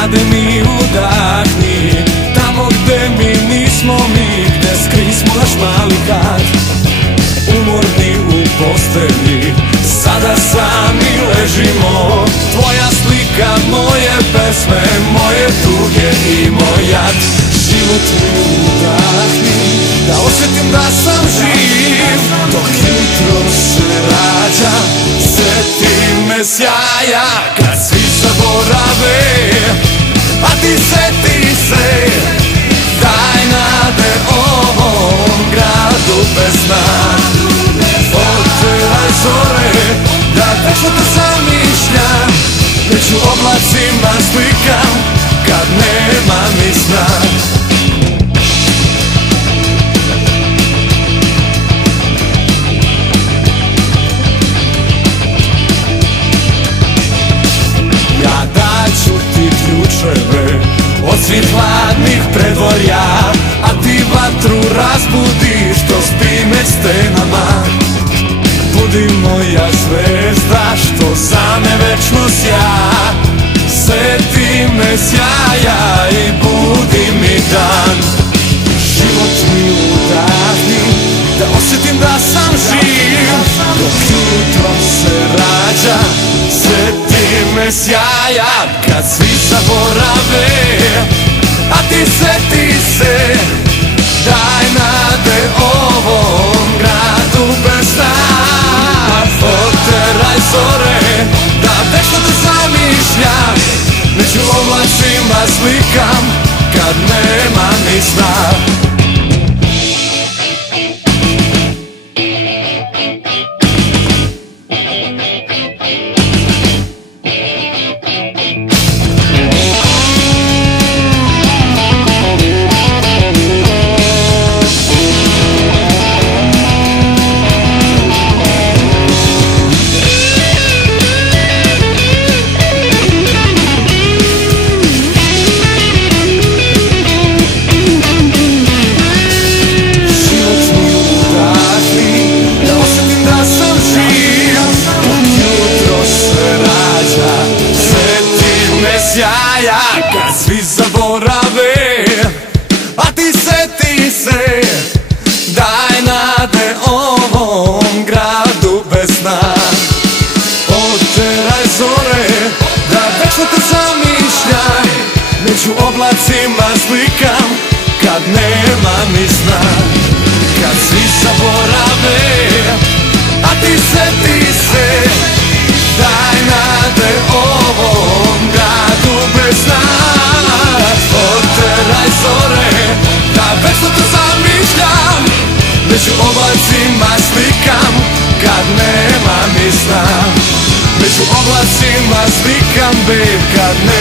nade mi udahni. Tamo gde mi nismo mi, gde skrismo naš mali kat. Umorni u postelji, sada sami ležimo. Tvoja slika, moje pesme, moje tuge i moj jad. Život mi udahni, da osjetim da sam živ. Dok jutro se rađa, sjeti me sjaja. Kad svi zaborave, a ti sjeti se. Daj nade ovom gradu bez sna. Oteraj zore, da večno te zamišljam. Među oblacima slikam, kad nema ni sna. Ja daću ti ključeve od svih hladnih predvorja, a ti vatru razbudiš što spi među stenama. Budi moja zvezda što za me večno sja. Sjeti me sjaja i budi mi dan. Život mi udahni, da osjetim da sam živ. Dok jutro se rađa, sjeti me sjaja. Kad svi zaborave, a ti sjeti se. Daj nade ovom gradu bez sna. Oteraj zore, da večno te zamišljam. Među oblacima slikam, kad nema ni sna. Sjaja, kad svi zaborave, a ti sjeti se. Daj nade ovom gradu bez sna. Oteraj zore, da večno te zamišljam. Među oblacima slikam, kad nema ni sna. Kad svi zaborave, a ti sjeti se. Daj nade ovom gradu bez sna. Oteraj zore, da večno te zamišljam. Među oblacima slikam, kad nema ni sna. Među oblacima slikam, babe, kad nema